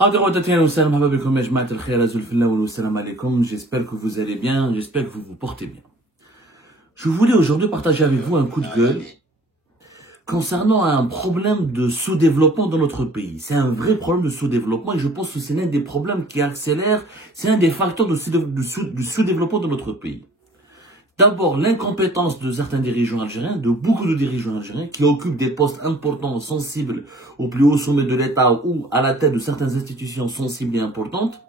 J'espère que vous allez bien, j'espère que vous vous portez bien. Je voulais aujourd'hui partager avec vous un coup de gueule concernant un problème de sous-développement dans notre pays. C'est un vrai problème de sous-développement et je pense que c'est l'un des problèmes qui accélère, c'est un des facteurs de sous-développement de notre pays. D'abord, l'incompétence de certains dirigeants algériens, de beaucoup de dirigeants algériens qui occupent des postes importants, sensibles au plus haut sommet de l'État ou à la tête de certaines institutions sensibles et importantes.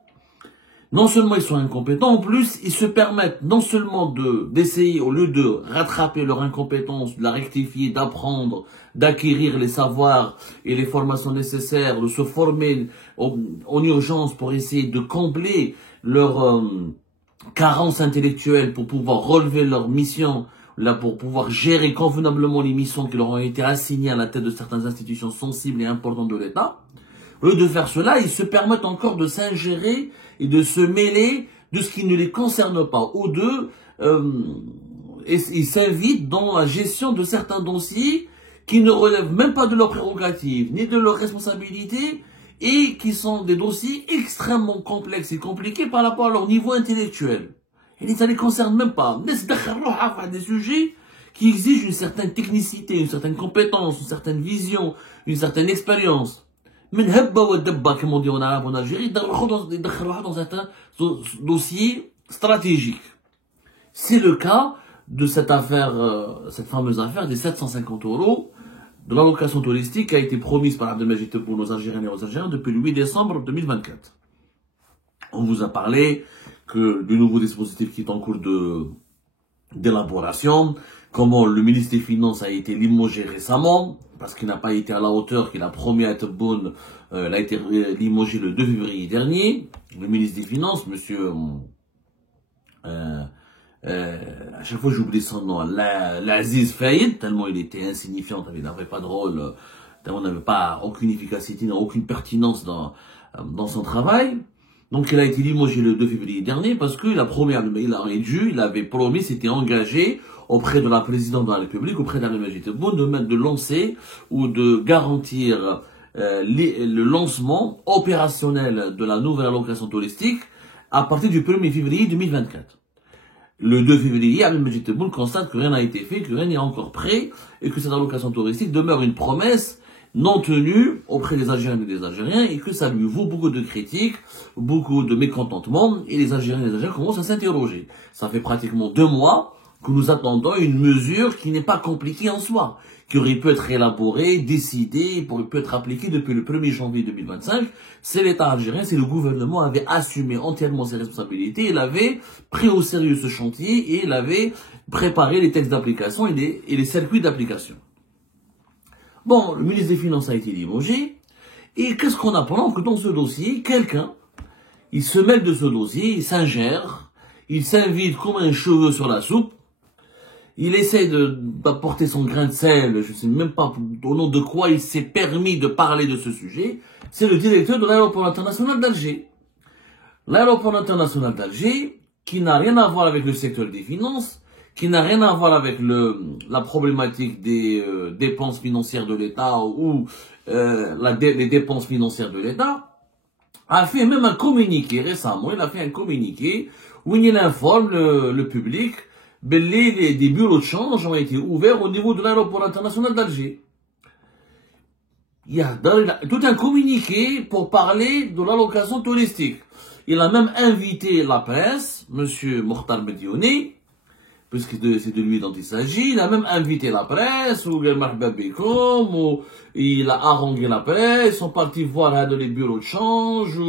Non seulement ils sont incompétents, en plus ils se permettent non seulement d'essayer, au lieu de rattraper leur incompétence, de la rectifier, d'apprendre, d'acquérir les savoirs et les formations nécessaires, de se former en urgence pour essayer de combler leur carence intellectuelle pour pouvoir relever leur mission, là pour pouvoir gérer convenablement les missions qui leur ont été assignées à la tête de certaines institutions sensibles et importantes de l'État. Au lieu de faire cela, ils se permettent encore de s'ingérer et de se mêler de ce qui ne les concerne pas. Ou ils s'invitent dans la gestion de certains dossiers qui ne relèvent même pas de leurs prérogatives, ni de leurs responsabilités, et qui sont des dossiers extrêmement complexes et compliqués par rapport à leur niveau intellectuel. Et ça ne les concerne même pas. Des sujets qui exigent une certaine technicité, une certaine compétence, une certaine vision, une certaine expérience. Mais comme on dit en arabe en Algérie, dans un dossier stratégique. C'est le cas de cette affaire, cette fameuse affaire des 750 € de l'allocation touristique qui a été promise par Abdelmajid Tebboune aux Algériens et aux Algériens depuis le 8 décembre 2024. On vous a parlé du nouveau dispositif qui est en cours d'élaboration, comment le ministre des Finances a été limogé récemment, parce qu'il n'a pas été à la hauteur qu'il a promis à Tebboune. Il a été limogé le 2 février dernier. Le ministre des Finances, monsieur... à chaque fois j'oublie son nom, l'Aziz Faïd, tellement il était insignifiant, il n'avait pas de rôle, tellement il n'avait pas aucune efficacité, aucune pertinence dans son travail. Donc il a été limogé le 2 février dernier parce qu'il a promis, il avait promis, s'était engagé auprès de la présidente de la République, auprès d'Abdelmajid Tebboune, de lancer ou de garantir le lancement opérationnel de la nouvelle allocation touristique à partir du 1er février 2024. Le 2 février, Abdelmajid Tebboune constate que rien n'a été fait, que rien n'est encore prêt, et que cette allocation touristique demeure une promesse non tenue auprès des Algériens et des Algériens, et que ça lui vaut beaucoup de critiques, beaucoup de mécontentement, et les Algériens et les Algériens commencent à s'interroger. Ça fait pratiquement 2 mois que nous attendons une mesure qui n'est pas compliquée en soi, qui aurait pu être élaborée, décidée, peut être appliquée depuis le 1er janvier 2025. C'est l'État algérien, c'est le gouvernement avait assumé entièrement ses responsabilités, il avait pris au sérieux ce chantier et il avait préparé les textes d'application et les circuits d'application. Bon, le ministre des Finances a été limogé, et qu'est-ce qu'on apprend? Que dans ce dossier, quelqu'un, il se mêle de ce dossier, il s'ingère, il s'invite comme un cheveu sur la soupe, il essaie d'apporter son grain de sel, je ne sais même pas au nom de quoi il s'est permis de parler de ce sujet. C'est le directeur de l'aéroport international d'Alger. L'aéroport international d'Alger, qui n'a rien à voir avec le secteur des finances, qui n'a rien à voir avec la problématique des dépenses financières de l'État ou les dépenses financières de l'État, a fait même un communiqué récemment. Il a fait un communiqué où il informe le public des bureaux de change ont été ouverts au niveau de l'aéroport international d'Alger. Il y a tout un communiqué pour parler de l'allocation touristique. Il a même invité la presse, monsieur Mokhtar Mediouni, puisque c'est de lui dont il s'agit. Il a même invité la presse, ou il a harangué la presse, ils sont partis voir les bureaux de change,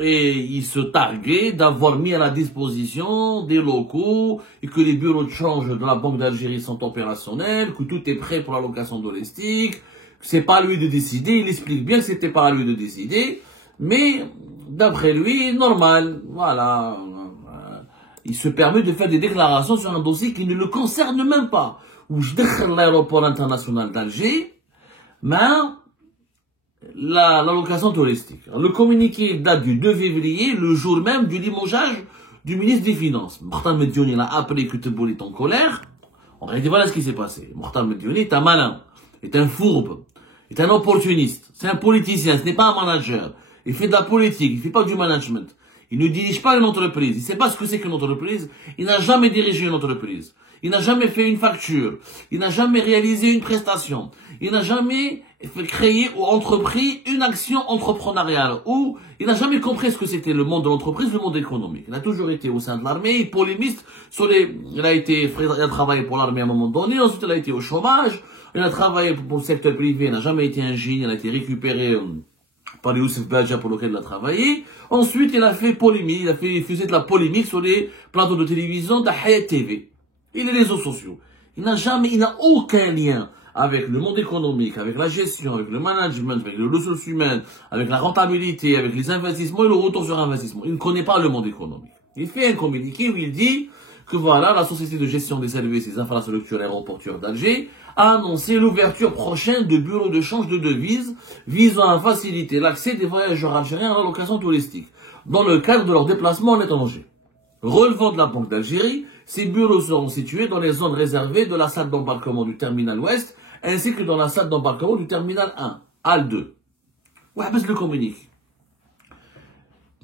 et il se targuait d'avoir mis à la disposition des locaux et que les bureaux de change de la Banque d'Algérie sont opérationnels, que tout est prêt pour la location touristique. C'est pas à lui de décider, il explique bien que c'était pas à lui de décider, mais d'après lui, normal, voilà. Il se permet de faire des déclarations sur un dossier qui ne le concerne même pas. Où je déclare l'aéroport international d'Alger, mais l'allocation touristique. Le communiqué date du 2 février, le jour même du limogeage du ministre des Finances. Mokhtar Mediouni a appris que Tebboune est en colère. En réalité, voilà ce qui s'est passé. Mokhtar Mediouni est un malin, est un fourbe. est un opportuniste. C'est un politicien, ce n'est pas un manager. Il fait de la politique, il fait pas du management. Il ne dirige pas une entreprise. Il sait pas ce que c'est qu'une entreprise. Il n'a jamais dirigé une entreprise. Il n'a jamais fait une facture. Il n'a jamais réalisé une prestation. Il n'a jamais créé ou entrepris une action entrepreneuriale. Ou il n'a jamais compris ce que c'était le monde de l'entreprise, le monde économique. Il a toujours été au sein de l'armée, il polémiste sur les... Il a travaillé pour l'armée à un moment donné. Ensuite, il a été au chômage. Il a travaillé pour le secteur privé. Il n'a jamais été un génie. Il a été récupéré par Youssef Badja pour lequel il a travaillé. Ensuite, il a fait polémique, il faisait de la polémique sur les plateaux de télévision de Hayat TV et les réseaux sociaux. Il n'a aucun lien avec le monde économique, avec la gestion, avec le management, avec les ressources humaines, avec la rentabilité, avec les investissements et le retour sur investissement. Il ne connaît pas le monde économique. Il fait un communiqué où il dit que voilà, la Société de gestion des services et des infrastructures aéroportuaires d'Alger a annoncé l'ouverture prochaine de bureaux de change de devises visant à faciliter l'accès des voyageurs algériens à la location touristique dans le cadre de leur déplacement à l'étranger. Relevant de la Banque d'Algérie, ces bureaux seront situés dans les zones réservées de la salle d'embarquement du terminal ouest ainsi que dans la salle d'embarquement du terminal 1, HAL 2. Ouais, parce que le communique.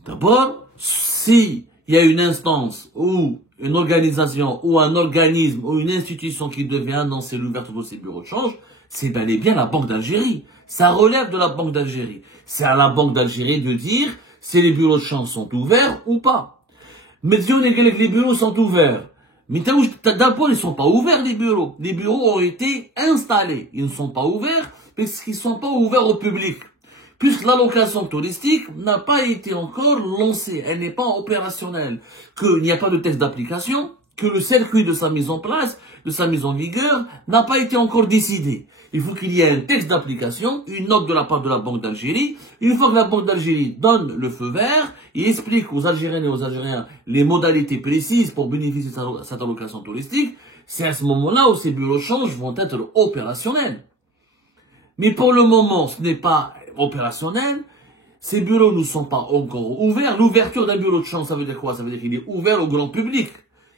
D'abord, si il y a une instance ou une organisation ou un organisme ou une institution qui devait annoncer l'ouverture de ces bureaux de change, c'est bel et bien la Banque d'Algérie. Ça relève de la Banque d'Algérie. C'est à la Banque d'Algérie de dire si les bureaux de change sont ouverts ou pas. Mais si on est que les bureaux sont ouverts, mais d'abord ils ne sont pas ouverts les bureaux. Les bureaux ont été installés. Ils ne sont pas ouverts parce qu'ils ne sont pas ouverts au public. Puisque la location touristique n'a pas été encore lancée, elle n'est pas opérationnelle, qu'il n'y a pas de texte d'application, que le circuit de sa mise en place, de sa mise en vigueur, n'a pas été encore décidé. Il faut qu'il y ait un texte d'application, une note de la part de la Banque d'Algérie. Une fois que la Banque d'Algérie donne le feu vert et explique aux Algériennes et aux Algériens les modalités précises pour bénéficier de cette allocation touristique, c'est à ce moment-là où ces bureaux de change vont être opérationnels. Mais pour le moment, ce n'est pas opérationnel. Ces bureaux ne sont pas encore ouverts. L'ouverture d'un bureau de change, ça veut dire quoi? Ça veut dire qu'il est ouvert au grand public.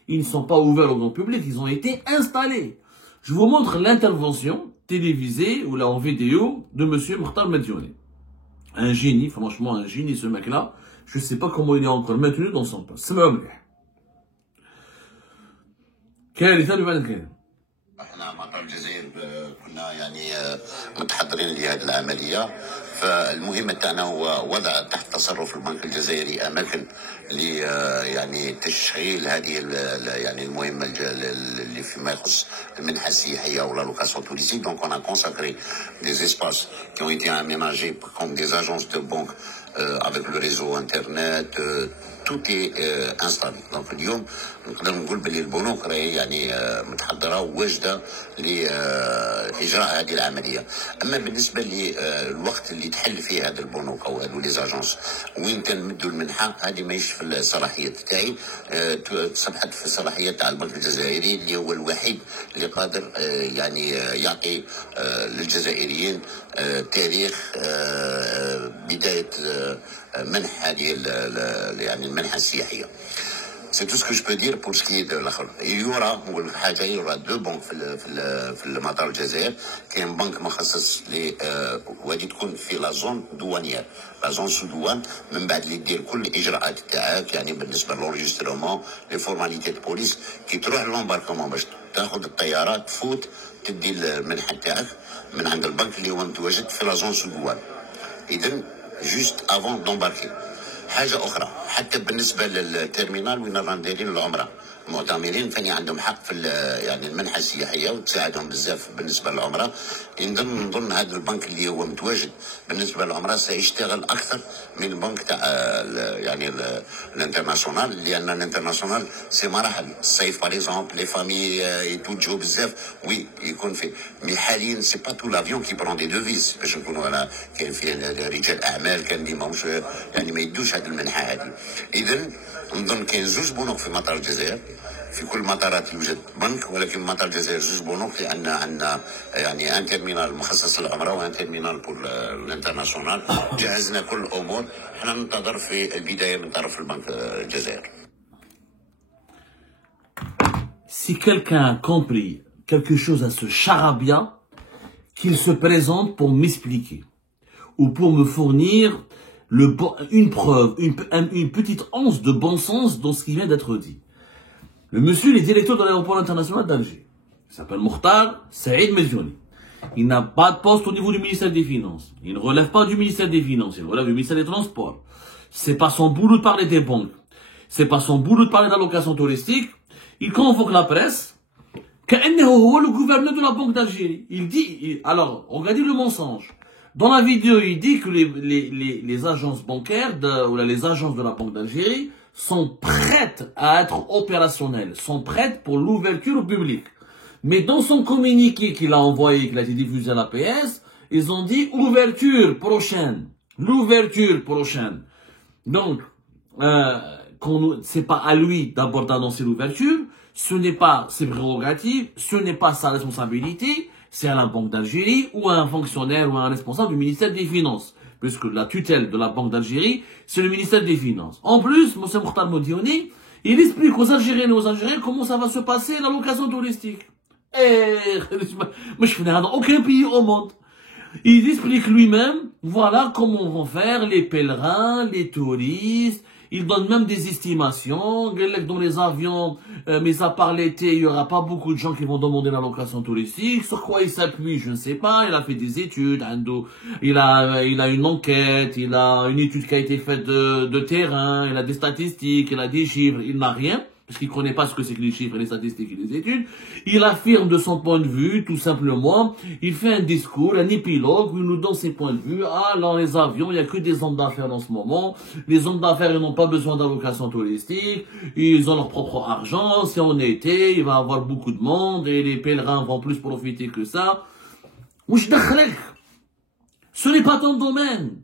Ils ne sont pas ouverts au grand public, ils ont été installés. Je vous montre l'intervention télévisée ou là en vidéo de monsieur Mokhtar Medjouni. Un génie, franchement un génie ce mec-là. Je ne sais pas comment il est encore maintenu dans son poste. C'est le كارثة لبنان. احنا مطار الجزائر كنا يعني متحضرين لهذه العمليه، فالمهمه تاعنا هو وضع تحت تصرف البنك الجزائري اماكن ل يعني تشغيل هذه يعني المهمه اللي فيما يخص المنحه السياحيه ولا لوكاسيون توريستيك. دونك on a consacré des espaces qui ont été aménagés comme des agences de banque avec le réseau internet. tout est installé. دونك اليوم نقدر نقول باللي البنوك راهي يعني متحضره وواجده لاجراء هذه العمليه. اما بالنسبه للوقت اللي تحل فيه هذه البنوك او هذو لي زاجونس وين كنمدوا المنحه، هذه ماهيش في الصلاحيات تاعي، تصبحت في الصلاحيات تاع البنك الجزائري اللي هو الوحيد اللي قادر يعني يعطي للجزائريين تاريخ بدايه منح هذه يعني المنحه السياحيه. C'est tout ce que je peux dire pour ce qui est de l'Akhar. Il y aura deux banques في المطار الجزائر. كاين بنك مخصص ل وغادي تكون في لا زون دوانيير، لا زون سو دوان، من بعد اللي دير كل الاجراءات تاعك يعني بالنسبه للورجسترمون لي فورماليتي دو بوليس كي تروح لومباركمون باش تاخذ الطياره تفوت تدي المنحه تاعك من عند البنك اللي هو متواجد في لا زون سو دوان. اذا جوست افون دومباركي. حاجه اخرى حتى بالنسبه للتيرمينال وين راهم دايرين العمره المعتمرين ثاني عندهم حق في يعني المنحه السياحيه وتساعدهم بزاف بالنسبه للعمره. نظن هذا البنك اللي هو متواجد بالنسبه للعمره سيشتغل اكثر من البنك تاع يعني الانترناسيونال، لان الانترناسيونال سي مراحل. الصيف باغ اكزومبل لي فامي يتوجهوا بزاف وي يكون فيه، مي حاليا سي با تو لافيون كي برون دي دوفيز باش نكونوا انا كاين فيه رجال اعمال كان ديما مش يعني ما يدوش هذه المنحه هذه. اذا نظن كاين زوج بنوك في مطار الجزائر، في كل المطارات يوجد بنك، ولكن مطار الجزائر زوج بنوك لان عندنا يعني ان تيرمينال مخصص للعمره وان تيرمينال بور الانترناسيونال. جهزنا كل الامور، احنا ننتظر في البدايه من طرف البنك الجزائري. Si quelqu'un a compris quelque chose à ce charabia, qu'il se présente pour m'expliquer ou pour me fournir une preuve, une petite once de bon sens dans ce qui vient d'être dit. Le monsieur, il est directeur de l'aéroport international d'Alger. Il s'appelle Mokhtar Saïd Medjouni. Il n'a pas de poste au niveau du ministère des Finances. Il ne relève pas du ministère des Finances. Il relève du ministère des Transports. C'est pas son boulot de parler des banques. C'est pas son boulot de parler d'allocations touristiques. Il convoque la presse. Le gouverneur de la Banque d'Algérie. Il dit, alors, regardez le mensonge. Dans la vidéo, il dit que les agences bancaires ou les agences de la Banque d'Algérie sont prêtes à être opérationnelles, sont prêtes pour l'ouverture au public. Mais dans son communiqué qu'il a envoyé, qu'il a été diffusé à l'APS, ils ont dit ouverture prochaine. L'ouverture prochaine. Donc, c'est pas à lui d'abord d'annoncer l'ouverture, ce n'est pas ses prérogatives, ce n'est pas sa responsabilité, c'est à la Banque d'Algérie ou à un fonctionnaire ou à un responsable du ministère des Finances. Puisque la tutelle de la Banque d'Algérie, c'est le ministère des Finances. En plus, M. Mokhtar Medjouni, il explique aux Algériennes et aux Algériens comment ça va se passer l'allocation touristique. Mais je fais dans aucun pays au monde. Il explique lui-même, voilà comment vont faire les pèlerins, les touristes. Il donne même des estimations. Dans les avions, mais à part l'été, il n'y aura pas beaucoup de gens qui vont demander l'allocation touristique. Sur quoi il s'appuie, je ne sais pas. Il a fait des études. Il a une enquête. Il a une étude qui a été faite de terrain. Il a des statistiques. Il a des chiffres. Il n'a rien. Parce qu'il ne connaît pas ce que c'est que les chiffres, les statistiques et les études. Il affirme de son point de vue, tout simplement. Il fait un discours, un épilogue, où il nous donne ses points de vue. Ah, dans les avions, il n'y a que des hommes d'affaires en ce moment. Les hommes d'affaires, ils n'ont pas besoin d'allocation touristique. Ils ont leur propre argent. Si on est été, il va y avoir beaucoup de monde et les pèlerins vont plus profiter que ça. Ce n'est pas ton domaine.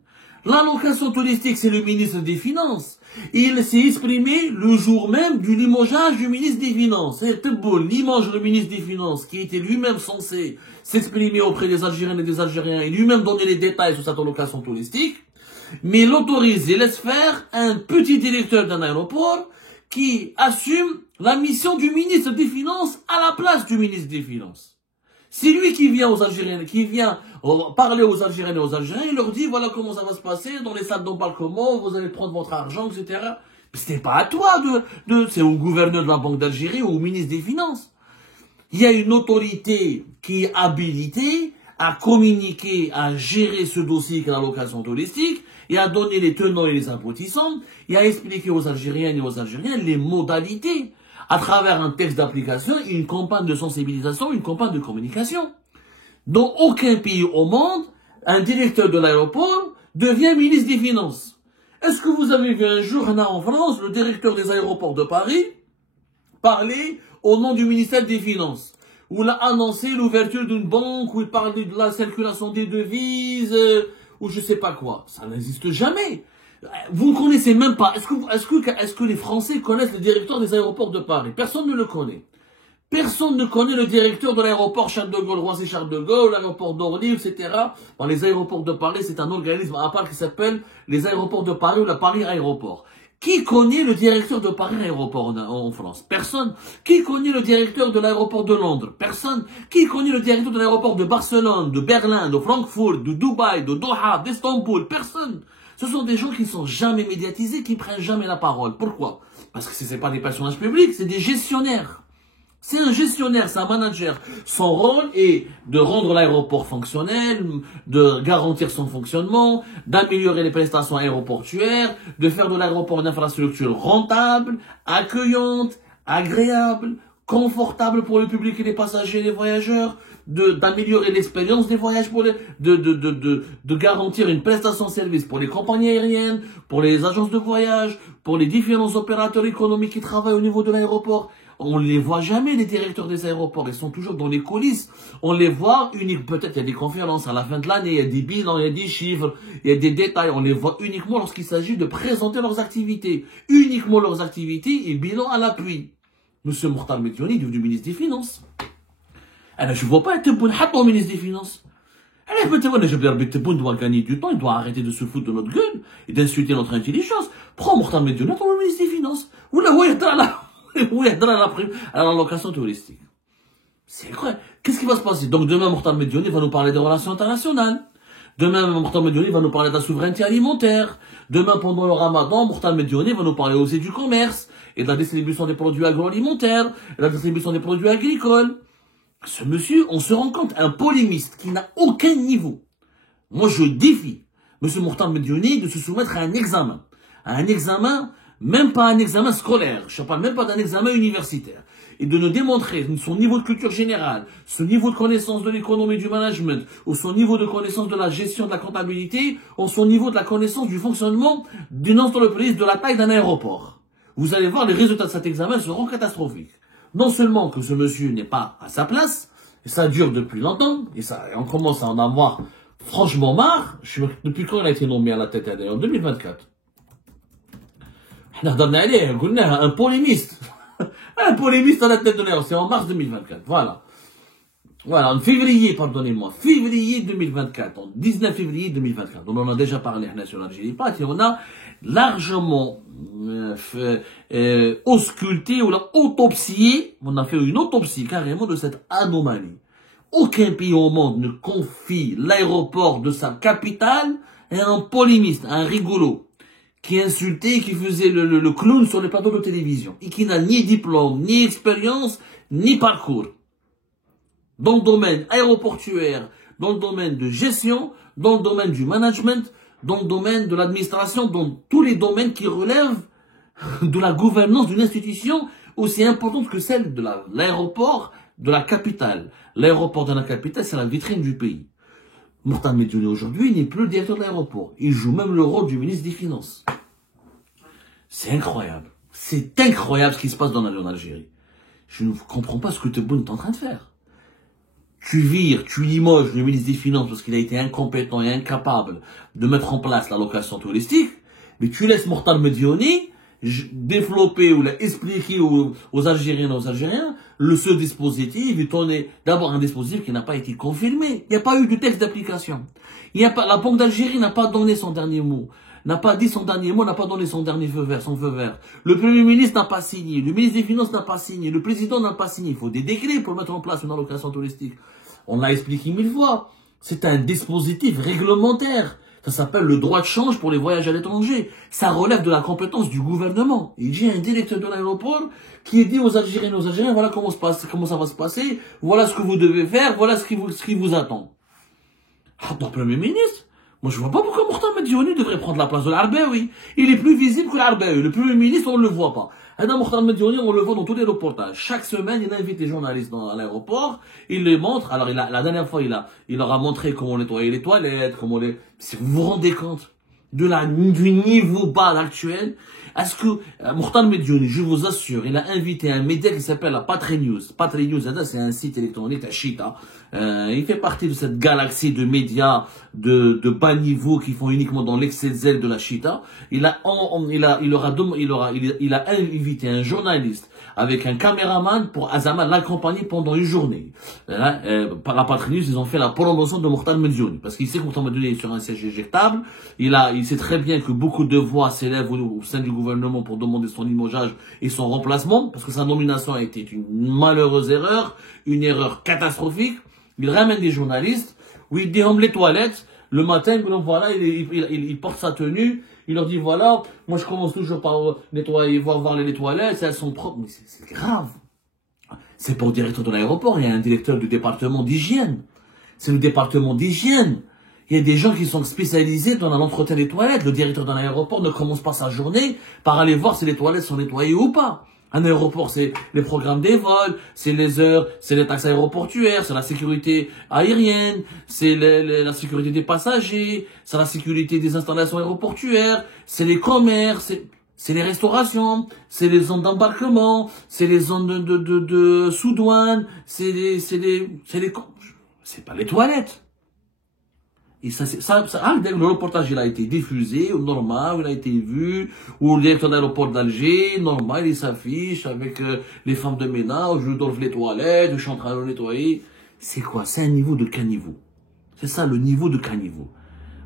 L'allocation touristique, c'est le ministre des Finances. Il s'est exprimé le jour même du limogeage du ministre des Finances. C'est beau, limoge le ministre des Finances, qui était lui-même censé s'exprimer auprès des Algériennes et des Algériens et lui-même donner les détails sur cette allocation touristique. Mais il autorise et laisse faire un petit directeur d'un aéroport qui assume la mission du ministre des Finances à la place du ministre des Finances. C'est lui qui vient aux Algériens, qui vient parler aux Algériens et aux Algériens, il leur dit voilà comment ça va se passer, dans les salles d'embarquement, vous allez prendre votre argent, etc. C'était pas à toi c'est au gouverneur de la Banque d'Algérie ou au ministre des Finances. Il y a une autorité qui est habilitée à communiquer, à gérer ce dossier qu'est l'allocation touristique, et à donner les tenants et les aboutissants, et à expliquer aux Algériennes et aux Algériens les modalités, à travers un texte d'application, une campagne de sensibilisation, une campagne de communication. Dans aucun pays au monde, un directeur de l'aéroport devient ministre des Finances. Est-ce que vous avez vu un jour, en France, le directeur des aéroports de Paris parler au nom du ministère des Finances, où il a annoncé l'ouverture d'une banque, où il parle de la circulation des devises, ou je sais pas quoi. Ça n'existe jamais. Vous ne connaissez même pas. Est-ce que les Français connaissent le directeur des aéroports de Paris? Personne ne le connaît. Personne ne connaît le directeur de l'aéroport Charles de Gaulle, Roissy-Charles de Gaulle, l'aéroport d'Orly, etc. Bon, les aéroports de Paris, c'est un organisme à part qui s'appelle les aéroports de Paris ou la Paris Aéroport. Qui connaît le directeur de Paris Aéroport en France? Personne. Qui connaît le directeur de l'aéroport de Londres? Personne. Qui connaît le directeur de l'aéroport de Barcelone, de Berlin, de Francfort, de Dubaï, de Doha, d'Istanbul? Personne. Ce sont des gens qui ne sont jamais médiatisés, qui ne prennent jamais la parole. Pourquoi? Parce que ce n'est pas des personnages publics, c'est des gestionnaires. C'est un gestionnaire, c'est un manager. Son rôle est de rendre l'aéroport fonctionnel, de garantir son fonctionnement, d'améliorer les prestations aéroportuaires, de faire de l'aéroport une infrastructure rentable, accueillante, agréable, confortable pour le public et les passagers et les voyageurs, d'améliorer l'expérience des voyages, de garantir une prestation de service pour les compagnies aériennes, pour les agences de voyage, pour les différents opérateurs économiques qui travaillent au niveau de l'aéroport. On ne les voit jamais, les directeurs des aéroports. Ils sont toujours dans les coulisses. On les voit uniquement. Peut-être il y a des conférences à la fin de l'année, il y a des bilans, il y a des chiffres, il y a des détails. On les voit uniquement lorsqu'il s'agit de présenter leurs activités. Uniquement leurs activités et bilan à l'appui. Monsieur Mokhtar Medjouni est devenu ministre des Finances. Alors, je ne vois pas être bon au ministre des Finances. Alors, peut-être doit gagner du temps, il doit arrêter de se foutre de notre gueule et d'insulter notre intelligence. Prends Mokhtar Medjouni comme ministre des Finances. Ou là, où est à l'allocation touristique. C'est incroyable. Qu'est-ce qui va se passer? Donc demain, Mokhtar Mediouni va nous parler des relations internationales. Demain, Mokhtar Mediouni va nous parler de la souveraineté alimentaire. Demain, pendant le ramadan, Mokhtar Mediouni va nous parler aussi du commerce et de la distribution des produits agroalimentaires, et de la distribution des produits agricoles. Ce monsieur, on se rend compte, un polémiste qui n'a aucun niveau. Moi, je défie monsieur Mokhtar Mediouni de se soumettre à un examen. À un examen, même pas un examen scolaire. Je ne parle même pas d'un examen universitaire. Et de nous démontrer son niveau de culture générale, son niveau de connaissance de l'économie et du management, ou son niveau de connaissance de la gestion de la comptabilité, ou son niveau de la connaissance du fonctionnement d'une entreprise de la taille d'un aéroport. Vous allez voir, les résultats de cet examen seront catastrophiques. Non seulement que ce monsieur n'est pas à sa place, et ça dure depuis longtemps, et on commence à en avoir franchement marre. Depuis quand il a été nommé à la tête en 2024. Un polémiste. Un polémiste à la tête de l'air, c'est en mars 2024, voilà. Voilà, en février, pardonnez-moi, février 2024, en 19 février 2024. Donc on en a déjà parlé sur l'Algérie, et on a largement ausculté ou autopsié, on a fait une autopsie carrément de cette anomalie. Aucun pays au monde ne confie l'aéroport de sa capitale à un polémiste, à un rigolo, qui insultait, qui faisait le clown sur les plateaux de télévision, et qui n'a ni diplôme, ni expérience, ni parcours. Dans le domaine aéroportuaire, dans le domaine de gestion, dans le domaine du management, dans le domaine de l'administration, dans tous les domaines qui relèvent de la gouvernance d'une institution aussi importante que celle de l'aéroport de la capitale. L'aéroport de la capitale, c'est la vitrine du pays. Mokhtar Mediouni aujourd'hui n'est plus le directeur de l'aéroport. Il joue même le rôle du ministre des Finances. C'est incroyable. C'est incroyable ce qui se passe en Algérie. Je ne comprends pas ce que Tebboune est en train de faire. Tu vires, tu limoges le ministre des Finances parce qu'il a été incompétent et incapable de mettre en place l'allocation touristique, mais tu laisses Mokhtar Mediouni développer ou expliquer aux Algériens et aux Algériens ce dispositif, d'abord un dispositif qui n'a pas été confirmé. Il n'y a pas eu de texte d'application. La Banque d'Algérie n'a pas donné son dernier mot. N'a pas dit son dernier mot, n'a pas donné son dernier feu vert, son feu vert. Le Premier ministre n'a pas signé, le ministre des Finances n'a pas signé, le président n'a pas signé. Il faut des décrets pour mettre en place une allocation touristique. On l'a expliqué 1000 fois. C'est un dispositif réglementaire. Ça s'appelle le droit de change pour les voyages à l'étranger. Ça relève de la compétence du gouvernement. Il y a un directeur de l'aéroport qui dit aux Algériens et aux Algériens, voilà comment ça va se passer, voilà ce que vous devez faire, voilà ce qui vous attend. Ah, dans le Premier ministre, moi, je vois pas pourquoi Mokhtar Mediouni devrait prendre la place de l'Arbaoui. Il est plus visible que l'Arbaoui. Le Premier ministre, on ne le voit pas. Et dans Mokhtar Mediouni, on le voit dans tous les reportages. Chaque semaine, il invite les journalistes dans l'aéroport. Il les montre. Alors, la dernière fois, il leur a montré comment nettoyer les toilettes, si vous vous rendez compte du niveau bas actuel. Est-ce que Mokhtar Mediouni, je vous assure, il a invité un média qui s'appelle la Patri News. Patri News, c'est un site électronique à Chita. Il fait partie de cette galaxie de médias de bas niveau qui font uniquement dans l'excès zèle de la Chita. Il a invité un journaliste avec un caméraman pour Azama l'accompagner pendant une journée. Par la Patri News, ils ont fait la promotion de Mokhtar Mediouni parce qu'il sait que Mokhtar Mediouni est sur un siège éjectable. Il sait très bien que beaucoup de voix s'élèvent au sein du gouvernement pour demander son limogeage et son remplacement parce que sa nomination a été une malheureuse erreur, une erreur catastrophique. Il ramène des journalistes où il déhambe les toilettes le matin, donc voilà, il porte sa tenue, il leur dit voilà, moi je commence toujours par nettoyer, voir les toilettes, si elles sont propres. Mais c'est grave. C'est pour le directeur de l'aéroport, il y a un directeur du département d'hygiène. C'est le département d'hygiène. Il y a des gens qui sont spécialisés dans l'entretien des toilettes. Le directeur d'un aéroport ne commence pas sa journée par aller voir si les toilettes sont nettoyées ou pas. Un aéroport, c'est les programmes des vols, c'est les heures, c'est les taxes aéroportuaires, c'est la sécurité aérienne, c'est la sécurité des passagers, c'est la sécurité des installations aéroportuaires, c'est les commerces, c'est les restaurations, c'est les zones d'embarquement, c'est les zones de sous-douane, c'est pas les toilettes. Et le reportage, il a été diffusé, normal, il a été vu, où le directeur d'aéroport d'Alger, normal, il s'affiche avec les femmes de ménage, je dois les toilettes, je suis en train de nettoyer. C'est quoi? C'est un niveau de caniveau. C'est ça, le niveau de caniveau.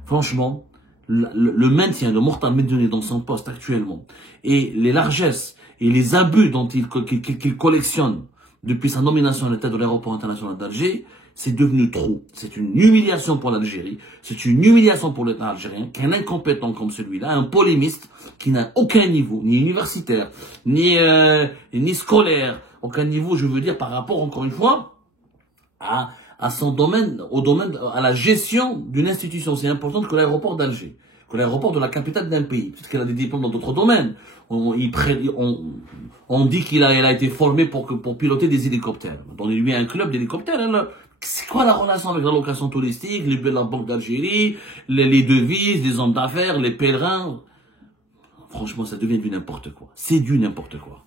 Franchement, le maintien de Mokhtar Mediouni dans son poste actuellement, et les largesses, et les abus dont qu'il collectionne depuis sa nomination à la tête de l'aéroport international d'Alger, c'est devenu trop. C'est une humiliation pour l'Algérie, c'est une humiliation pour l'État algérien, qu'un incompétent comme celui-là, un polémiste qui n'a aucun niveau, ni universitaire, ni scolaire, aucun niveau, je veux dire, par rapport, encore une fois, à son domaine, à la gestion d'une institution aussi importante que l'aéroport d'Alger, que l'aéroport de la capitale d'un pays, parce qu'elle a des diplômes dans d'autres domaines. On dit qu'il a été formé pour piloter des hélicoptères. Donc il lui a un club d'hélicoptères. C'est quoi la relation avec la location touristique, la Banque d'Algérie, les devises, les hommes d'affaires, les pèlerins? Franchement, ça devient du n'importe quoi. C'est du n'importe quoi.